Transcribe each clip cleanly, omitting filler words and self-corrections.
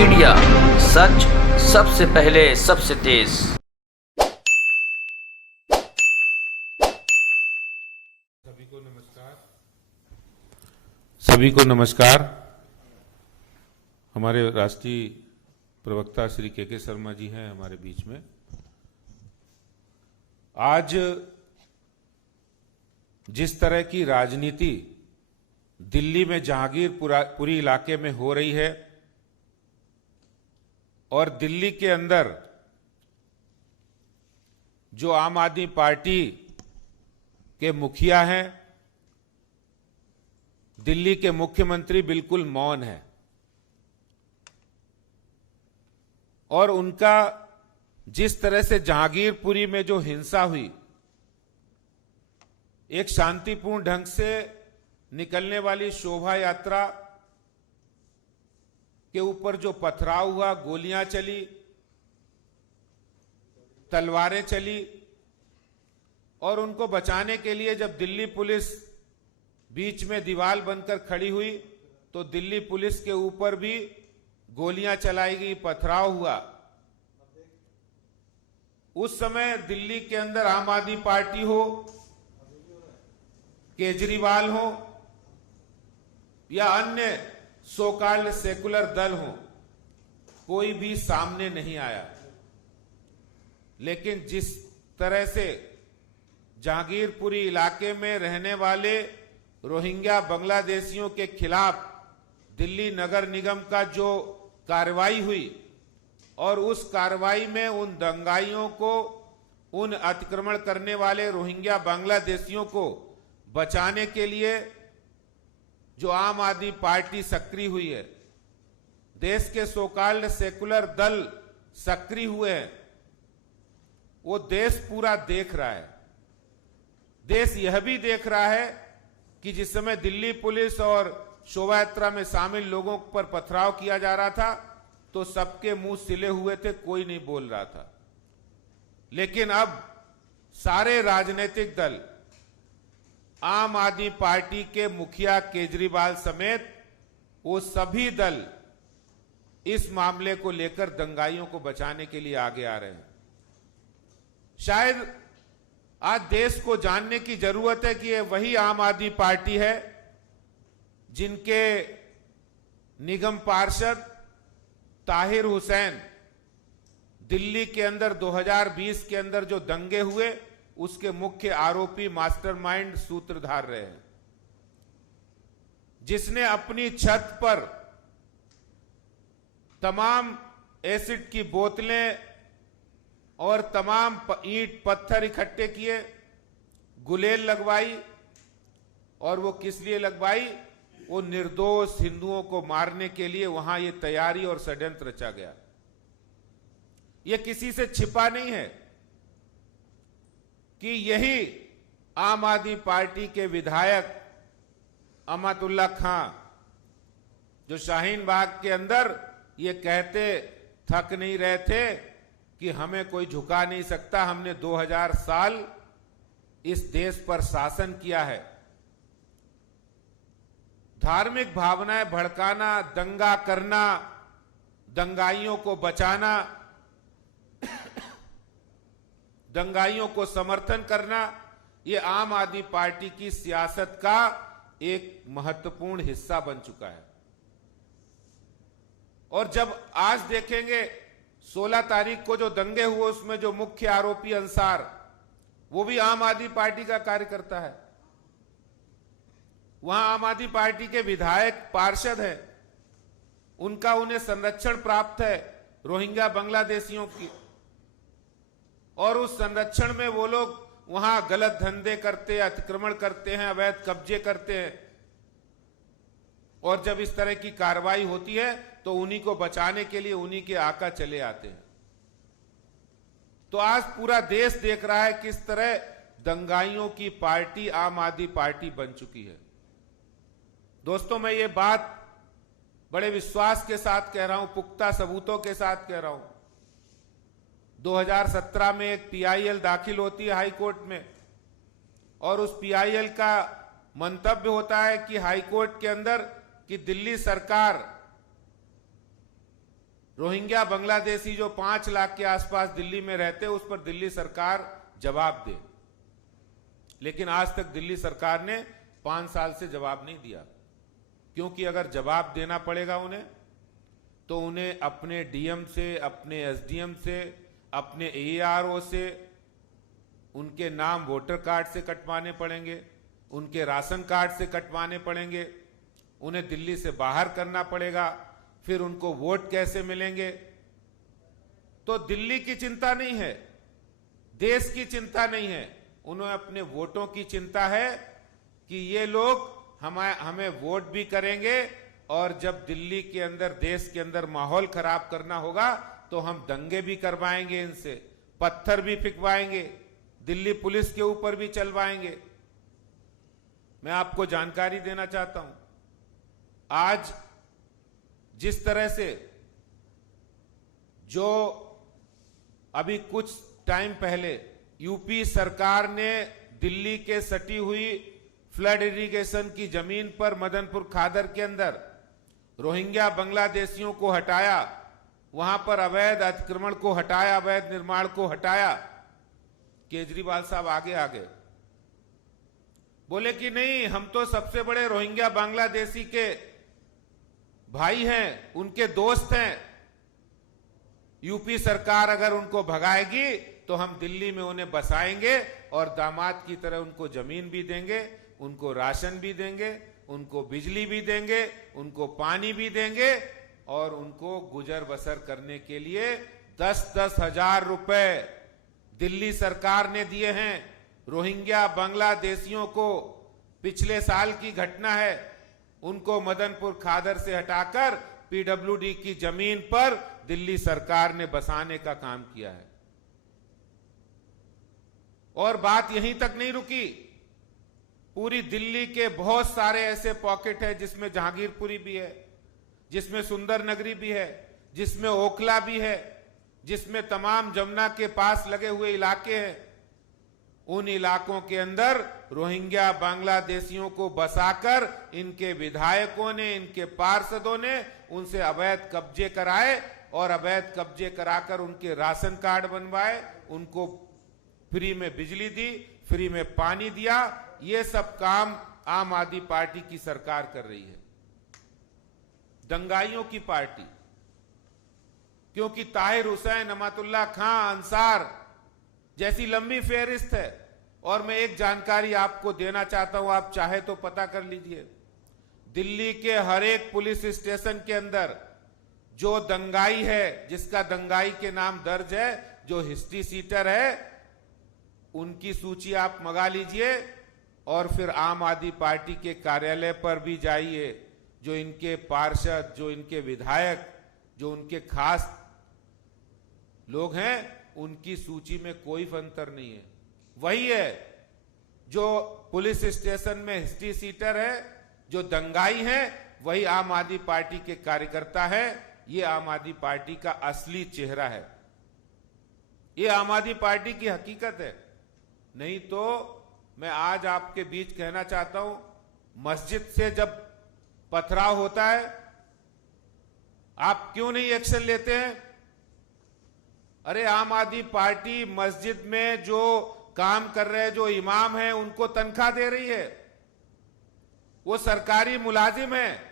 Media, सच सबसे पहले सबसे तेज। सभी को नमस्कार। हमारे राष्ट्रीय प्रवक्ता श्री के शर्मा जी हैं हमारे बीच में। आज जिस तरह की राजनीति दिल्ली में जहांगीरपुरी इलाके में हो रही है और दिल्ली के अंदर जो आम आदमी पार्टी के मुखिया हैं, दिल्ली के मुख्यमंत्री बिल्कुल मौन है और उनका जिस तरह से जहांगीरपुरी में जो हिंसा हुई, एक शांतिपूर्ण ढंग से निकलने वाली शोभा यात्रा के ऊपर जो पथराव हुआ, गोलियां चली, तलवारें चली और उनको बचाने के लिए जब दिल्ली पुलिस बीच में दीवार बनकर खड़ी हुई तो दिल्ली पुलिस के ऊपर भी गोलियां चलाई गई, पथराव हुआ। उस समय दिल्ली के अंदर आम आदमी पार्टी हो, केजरीवाल हो या अन्य सो कॉल्ड सेकुलर दल हो, कोई भी सामने नहीं आया। लेकिन जिस तरह से जहांगीरपुरी इलाके में रहने वाले रोहिंग्या बांग्लादेशियों के खिलाफ दिल्ली नगर निगम का जो कार्रवाई हुई और उस कार्रवाई में उन दंगाइयों को, उन अतिक्रमण करने वाले रोहिंग्या बांग्लादेशियों को बचाने के लिए जो आम आदमी पार्टी सक्रिय हुई है, देश के सो कॉल्ड सेकुलर दल सक्रिय हुए हैं, वो देश पूरा देख रहा है। देश यह भी देख रहा है कि जिस समय दिल्ली पुलिस और शोभा यात्रा में शामिल लोगों पर पथराव किया जा रहा था तो सबके मुंह सिले हुए थे, कोई नहीं बोल रहा था। लेकिन अब सारे राजनीतिक दल, आम आदमी पार्टी के मुखिया केजरीवाल समेत वो सभी दल इस मामले को लेकर दंगाइयों को बचाने के लिए आगे आ रहे हैं। शायद आज देश को जानने की जरूरत है कि ये वही आम आदमी पार्टी है जिनके निगम पार्षद ताहिर हुसैन दिल्ली के अंदर 2020 के अंदर जो दंगे हुए उसके मुख्य आरोपी, मास्टरमाइंड, सूत्रधार रहे हैं, जिसने अपनी छत पर तमाम एसिड की बोतलें और तमाम ईंट पत्थर इकट्ठे किए, गुलेल लगवाई। और वो किस लिए लगवाई? वो निर्दोष हिंदुओं को मारने के लिए वहां ये तैयारी और षड्यंत्र रचा गया। ये किसी से छिपा नहीं है कि यही आम आदमी पार्टी के विधायक अमातुल्ला खां, जो शाहीन बाग के अंदर ये कहते थक नहीं रहे थे कि हमें कोई झुका नहीं सकता, हमने 2000 साल इस देश पर शासन किया है। धार्मिक भावनाएं भड़काना, दंगा करना, दंगाइयों को बचाना, दंगाइयों को समर्थन करना, ये आम आदमी पार्टी की सियासत का एक महत्वपूर्ण हिस्सा बन चुका है। और जब आज देखेंगे 16 तारीख को जो दंगे हुए उसमें जो मुख्य आरोपी अंसार, वो भी आम आदमी पार्टी का कार्यकर्ता है। वहां आम आदमी पार्टी के विधायक, पार्षद हैं, उनका उन्हें संरक्षण प्राप्त है रोहिंग्या बांग्लादेशियों की, और उस संरक्षण में वो लोग वहां गलत धंधे करते, अतिक्रमण करते हैं, अवैध कब्जे करते हैं। और जब इस तरह की कार्रवाई होती है तो उन्हीं को बचाने के लिए उन्हीं के आका चले आते हैं। तो आज पूरा देश देख रहा है किस तरह दंगाइयों की पार्टी आम आदमी पार्टी बन चुकी है। दोस्तों, मैं ये बात बड़े विश्वास के साथ कह रहा हूं, पुख्ता सबूतों के साथ कह रहा हूं। 2017 में एक पीआईएल दाखिल होती है हाई कोर्ट में और उस पीआईएल का मंतव्य होता है कि हाई कोर्ट के अंदर कि दिल्ली सरकार रोहिंग्या बांग्लादेशी जो 5 लाख के आसपास दिल्ली में रहते हैं, उस पर दिल्ली सरकार जवाब दे। लेकिन आज तक दिल्ली सरकार ने 5 साल से जवाब नहीं दिया, क्योंकि अगर जवाब देना पड़ेगा उन्हें, तो उन्हें अपने डीएम से, अपने एसडीएम से, अपने एआरओ से उनके नाम वोटर कार्ड से कटवाने पड़ेंगे, उनके राशन कार्ड से कटवाने पड़ेंगे, उन्हें दिल्ली से बाहर करना पड़ेगा, फिर उनको वोट कैसे मिलेंगे। तो दिल्ली की चिंता नहीं है, देश की चिंता नहीं है, उन्हें अपने वोटों की चिंता है कि ये लोग हमें वोट भी करेंगे, और जब दिल्ली के अंदर, देश के अंदर माहौल खराब करना होगा तो हम दंगे भी करवाएंगे, इनसे पत्थर भी फिकवाएंगे, दिल्ली पुलिस के ऊपर भी चलवाएंगे। मैं आपको जानकारी देना चाहता हूं, आज जिस तरह से जो अभी कुछ टाइम पहले यूपी सरकार ने दिल्ली के सटी हुई फ्लड इरिगेशन की जमीन पर मदनपुर खादर के अंदर रोहिंग्या बांग्लादेशियों को हटाया, वहां पर अवैध अतिक्रमण को हटाया, अवैध निर्माण को हटाया, केजरीवाल साहब आगे आ गए, बोले कि नहीं, हम तो सबसे बड़े रोहिंग्या बांग्लादेशी के भाई हैं, उनके दोस्त हैं, यूपी सरकार अगर उनको भगाएगी तो हम दिल्ली में उन्हें बसाएंगे और दामाद की तरह उनको जमीन भी देंगे, उनको राशन भी देंगे, उनको बिजली भी देंगे, उनको पानी भी देंगे, और उनको गुजर बसर करने के लिए 10-10 हजार रुपए दिल्ली सरकार ने दिए हैं। रोहिंग्या बांग्लादेशियों को पिछले साल की घटना है, उनको मदनपुर खादर से हटाकर पीडब्ल्यूडी की जमीन पर दिल्ली सरकार ने बसाने का काम किया है। और बात यहीं तक नहीं रुकी, पूरी दिल्ली के बहुत सारे ऐसे पॉकेट हैं जिसमें जहांगीरपुरी भी है, जिसमें सुंदर नगरी भी है, जिसमें ओखला भी है, जिसमें तमाम जमुना के पास लगे हुए इलाके हैं। उन इलाकों के अंदर रोहिंग्या बांग्लादेशियों को बसाकर इनके विधायकों ने, इनके पार्षदों ने उनसे अवैध कब्जे कराए, और अवैध कब्जे कराकर उनके राशन कार्ड बनवाए, उनको फ्री में बिजली दी, फ्री में पानी दिया। ये सब काम आम आदमी पार्टी की सरकार कर रही है, दंगाइयों की पार्टी, क्योंकि ताहिर हुसैन, अमातुल्लाह खां, अंसार जैसी लंबी फेहरिस्त है। और मैं एक जानकारी आपको देना चाहता हूं, आप चाहे तो पता कर लीजिए, दिल्ली के हर एक पुलिस स्टेशन के अंदर जो दंगाई है, जिसका दंगाई के नाम दर्ज है, जो हिस्ट्री सीटर है, उनकी सूची आप मंगा लीजिए, और फिर आम आदमी पार्टी के कार्यालय पर भी जाइए। जो इनके पार्षद, जो इनके विधायक, जो उनके खास लोग हैं, उनकी सूची में कोई अंतर नहीं है। वही है जो पुलिस स्टेशन में हिस्ट्री सीटर है, जो दंगाई है, वही आम आदमी पार्टी के कार्यकर्ता है। ये आम आदमी पार्टी का असली चेहरा है, ये आम आदमी पार्टी की हकीकत है। नहीं तो मैं आज आपके बीच कहना चाहता हूं, मस्जिद से जब पथराव होता है, आप क्यों नहीं एक्शन लेते हैं? अरे आम आदमी पार्टी मस्जिद में जो काम कर रहे हैं, जो इमाम हैं, उनको तनख्वाह दे रही है, वो सरकारी मुलाजिम है,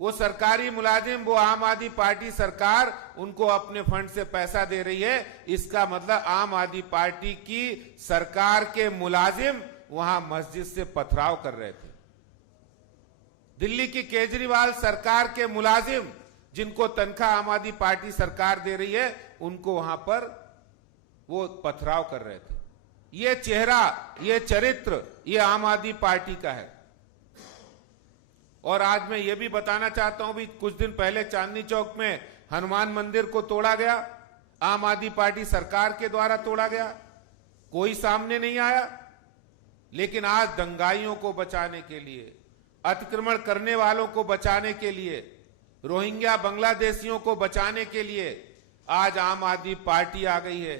वो सरकारी मुलाजिम, वो आम आदमी पार्टी सरकार उनको अपने फंड से पैसा दे रही है। इसका मतलब आम आदमी पार्टी की सरकार के मुलाजिम वहां मस्जिद से पथराव कर रहे थे। दिल्ली की केजरीवाल सरकार के मुलाजिम, जिनको तनख्वाह आम आदमी पार्टी सरकार दे रही है, उनको वहां पर वो पथराव कर रहे थे। ये चेहरा, ये चरित्र, ये आम आदमी पार्टी का है। और आज मैं ये भी बताना चाहता हूं, भी कुछ दिन पहले चांदनी चौक में हनुमान मंदिर को तोड़ा गया, आम आदमी पार्टी सरकार के द्वारा तोड़ा गया, कोई सामने नहीं आया। लेकिन आज दंगाइयों को बचाने के लिए, अतिक्रमण करने वालों को बचाने के लिए, रोहिंग्या बांग्लादेशियों को बचाने के लिए आज आम आदमी पार्टी आ गई है।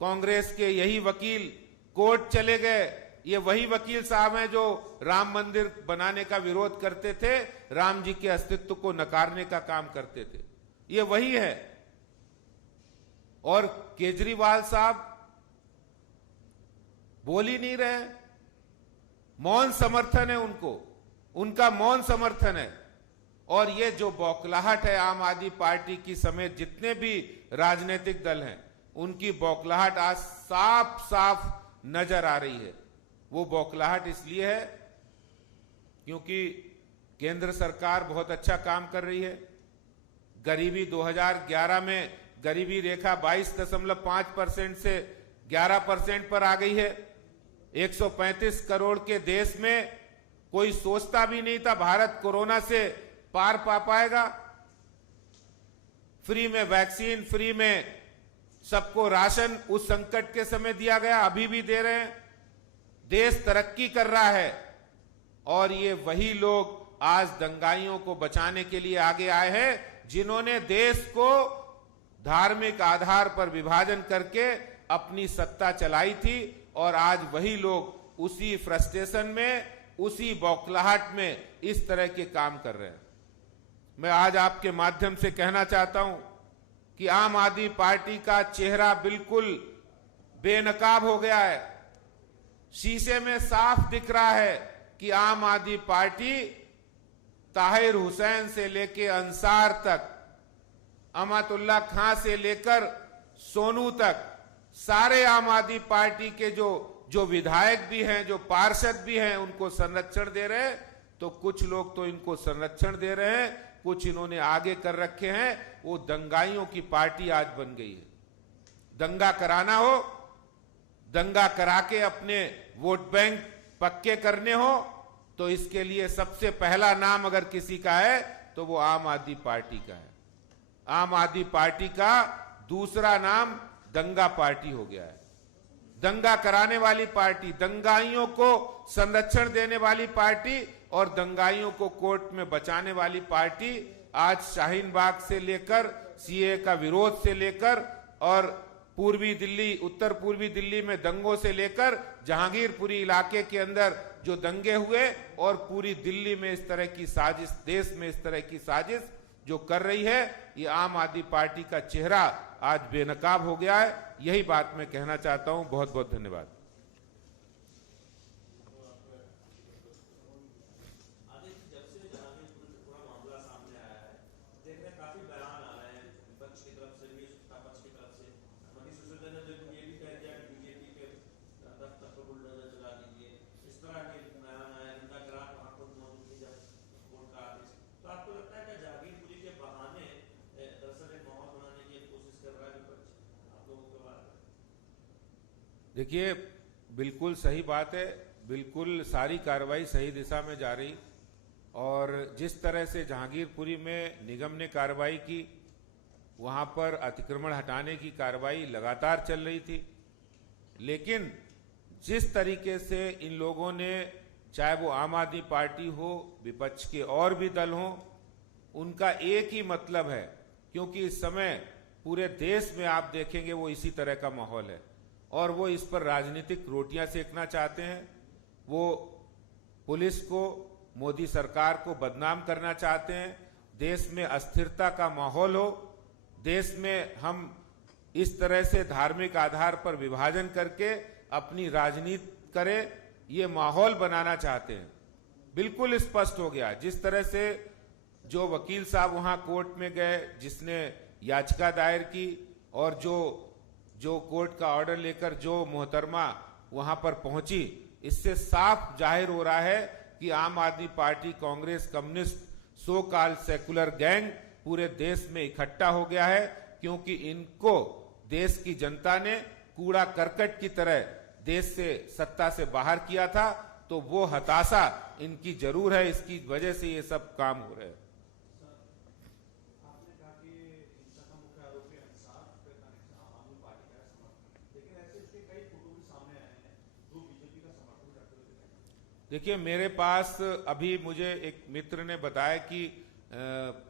कांग्रेस के यही वकील कोर्ट चले गए। ये वही वकील साहब हैं जो राम मंदिर बनाने का विरोध करते थे, राम जी के अस्तित्व को नकारने का काम करते थे। ये वही है। और केजरीवाल साहब बोल ही नहीं रहे, मौन समर्थन है उनको, उनका मौन समर्थन है। और ये जो बौखलाहट है आम आदमी पार्टी की समेत जितने भी राजनीतिक दल हैं, उनकी बौखलाहट आज साफ साफ नजर आ रही है। वो बौखलाहट इसलिए है क्योंकि केंद्र सरकार बहुत अच्छा काम कर रही है। गरीबी 2011 में गरीबी रेखा 22.5% से 11% पर आ गई है। 135 करोड़ के देश में कोई सोचता भी नहीं था भारत कोरोना से पार पा पाएगा। फ्री में वैक्सीन, फ्री में सबको राशन उस संकट के समय दिया गया, अभी भी दे रहे हैं। देश तरक्की कर रहा है और ये वही लोग आज दंगाइयों को बचाने के लिए आगे आए हैं जिन्होंने देश को धार्मिक आधार पर विभाजन करके अपनी सत्ता चलाई थी। और आज वही लोग उसी फ्रस्ट्रेशन में, उसी बौखलाहट में इस तरह के काम कर रहे हैं। मैं आज आपके माध्यम से कहना चाहता हूं कि आम आदमी पार्टी का चेहरा बिल्कुल बेनकाब हो गया है। शीशे में साफ दिख रहा है कि आम आदमी पार्टी ताहिर हुसैन से लेकर अंसार तक, अमातुल्ला खां से लेकर सोनू तक, सारे आम आदमी पार्टी के जो विधायक भी हैं, जो पार्षद भी हैं, उनको संरक्षण दे रहे हैं। तो कुछ लोग तो इनको संरक्षण दे रहे हैं, कुछ इन्होंने आगे कर रखे हैं। वो दंगाइयों की पार्टी आज बन गई है। दंगा कराना हो, दंगा करा के अपने वोट बैंक पक्के करने हो, तो इसके लिए सबसे पहला नाम अगर किसी का है तो वो आम आदमी पार्टी का है। आम आदमी पार्टी का दूसरा नाम दंगा पार्टी हो गया है। दंगा कराने वाली पार्टी, दंगाइयों को संरक्षण देने वाली पार्टी और दंगाइयों को कोर्ट में बचाने वाली पार्टी आज शाहीन बाग से लेकर सीए का विरोध से लेकर और पूर्वी दिल्ली, उत्तर पूर्वी दिल्ली में दंगों से लेकर जहांगीरपुरी इलाके के अंदर जो दंगे हुए और पूरी दिल्ली में इस तरह की साजिश, देश में इस तरह की साजिश जो कर रही है, ये आम आदमी पार्टी का चेहरा आज बेनकाब हो गया है। यही बात मैं कहना चाहता हूं। बहुत बहुत धन्यवाद। देखिए, बिल्कुल सही बात है, बिल्कुल सारी कार्रवाई सही दिशा में जा रही। और जिस तरह से जहांगीरपुरी में निगम ने कार्रवाई की, वहां पर अतिक्रमण हटाने की कार्रवाई लगातार चल रही थी। लेकिन जिस तरीके से इन लोगों ने, चाहे वो आम आदमी पार्टी हो, विपक्ष के और भी दल हो, उनका एक ही मतलब है, क्योंकि इस समय पूरे देश में आप देखेंगे वो इसी तरह का माहौल है और वो इस पर राजनीतिक रोटियां सेकना चाहते हैं। वो पुलिस को, मोदी सरकार को बदनाम करना चाहते हैं। देश में अस्थिरता का माहौल हो, देश में हम इस तरह से धार्मिक आधार पर विभाजन करके अपनी राजनीति करें, ये माहौल बनाना चाहते हैं। बिल्कुल स्पष्ट हो गया। जिस तरह से जो वकील साहब वहां कोर्ट में गए, जिसने याचिका दायर की, और जो कोर्ट का ऑर्डर लेकर जो मोहतरमा वहां पर पहुंची, इससे साफ जाहिर हो रहा है कि आम आदमी party, Congress, communist, so called secular gang पूरे देश में इकट्ठा हो गया है। क्योंकि इनको देश की जनता ने कूड़ा करकट की तरह देश से, सत्ता से बाहर किया था। तो वो हताशा इनकी जरूर है, इसकी वजह से ये सब काम हो रहे हैं। देखिए, मेरे पास अभी मुझे एक मित्र ने बताया कि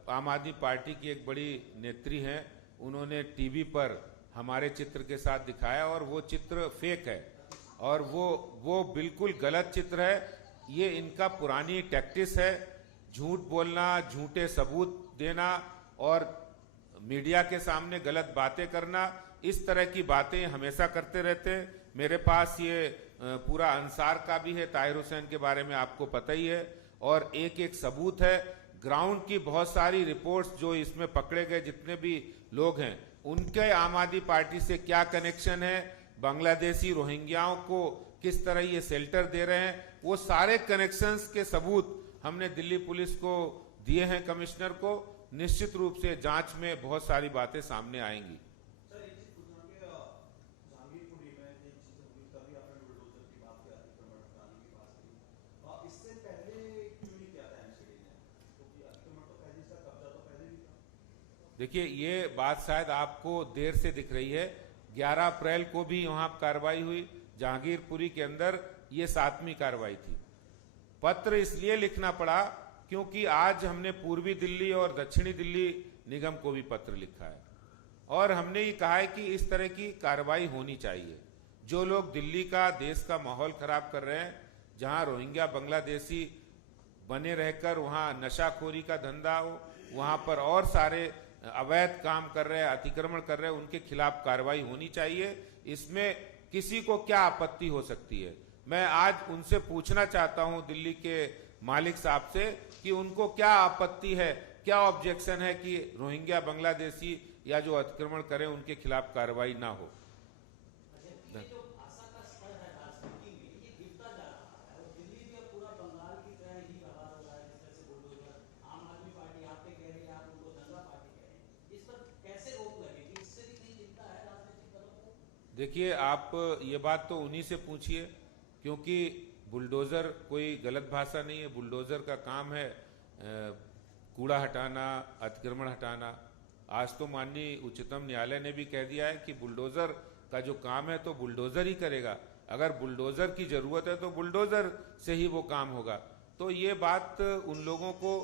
आम आदमी पार्टी की एक बड़ी नेत्री हैं, उन्होंने टीवी पर हमारे चित्र के साथ दिखाया और वो चित्र फेक है और वो बिल्कुल गलत चित्र है। ये इनका पुरानी टैक्टिस है, झूठ बोलना, झूठे सबूत देना और मीडिया के सामने गलत बातें करना, इस तरह की बातें हमेशा करते रहते हैं। मेरे पास ये पूरा अंसार का भी है, ताहिर हुसैन के बारे में आपको पता ही है, और एक एक सबूत है। ग्राउंड की बहुत सारी रिपोर्ट्स जो इसमें पकड़े गए जितने भी लोग हैं उनके आम आदमी पार्टी से क्या कनेक्शन है, बांग्लादेशी रोहिंग्याओं को किस तरह ये शेल्टर दे रहे हैं, वो सारे कनेक्शंस के सबूत हमने दिल्ली पुलिस को दिए हैं, कमिश्नर को। निश्चित रूप से जांच में बहुत सारी बातें सामने आएंगी। देखिए, ये बात शायद आपको देर से दिख रही है। 11 अप्रैल को भी वहां कार्रवाई हुई जहांगीरपुरी के अंदर, ये 7वीं कार्रवाई थी। पत्र इसलिए लिखना पड़ा क्योंकि आज हमने पूर्वी दिल्ली और दक्षिणी दिल्ली निगम को भी पत्र लिखा है और हमने ये कहा है कि इस तरह की कार्रवाई होनी चाहिए। जो लोग दिल्ली का, देश का माहौल खराब कर रहे हैं, जहां रोहिंग्या बांग्लादेशी बने रहकर वहां नशाखोरी का धंधा हो, वहां पर और सारे अवैध काम कर रहे हैं, अतिक्रमण कर रहे हैं, उनके खिलाफ कार्रवाई होनी चाहिए। इसमें किसी को क्या आपत्ति हो सकती है? मैं आज उनसे पूछना चाहता हूं, दिल्ली के मालिक साहब से, कि उनको क्या आपत्ति है, क्या ऑब्जेक्शन है कि रोहिंग्या बांग्लादेशी या जो अतिक्रमण करें उनके खिलाफ कार्रवाई ना हो। देखिए, आप ये बात तो उन्हीं से पूछिए, क्योंकि बुलडोजर कोई गलत भाषा नहीं है। बुलडोजर का काम है कूड़ा हटाना, अतिक्रमण हटाना। आज तो माननीय उच्चतम न्यायालय ने भी कह दिया है कि बुलडोजर का जो काम है तो बुलडोजर ही करेगा। अगर बुलडोजर की जरूरत है तो बुलडोजर से ही वो काम होगा। तो ये बात उन लोगों को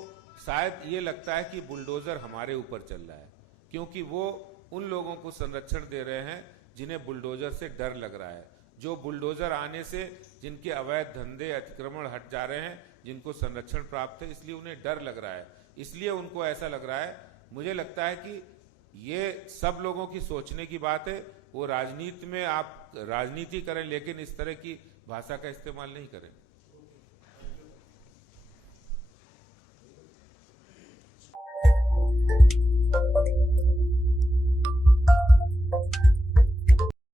शायद ये लगता है कि बुलडोजर हमारे ऊपर चल रहा है, क्योंकि वो उन लोगों को संरक्षण दे रहे हैं जिन्हें बुलडोजर से डर लग रहा है, जो बुलडोजर आने से जिनके अवैध धंधे, अतिक्रमण हट जा रहे हैं, जिनको संरक्षण प्राप्त है, इसलिए उन्हें डर लग रहा है, इसलिए उनको ऐसा लग रहा है। मुझे लगता है कि ये सब लोगों की सोचने की बात है। वो राजनीति में आप राजनीति करें, लेकिन इस तरह की भाषा का इस्तेमाल नहीं करें।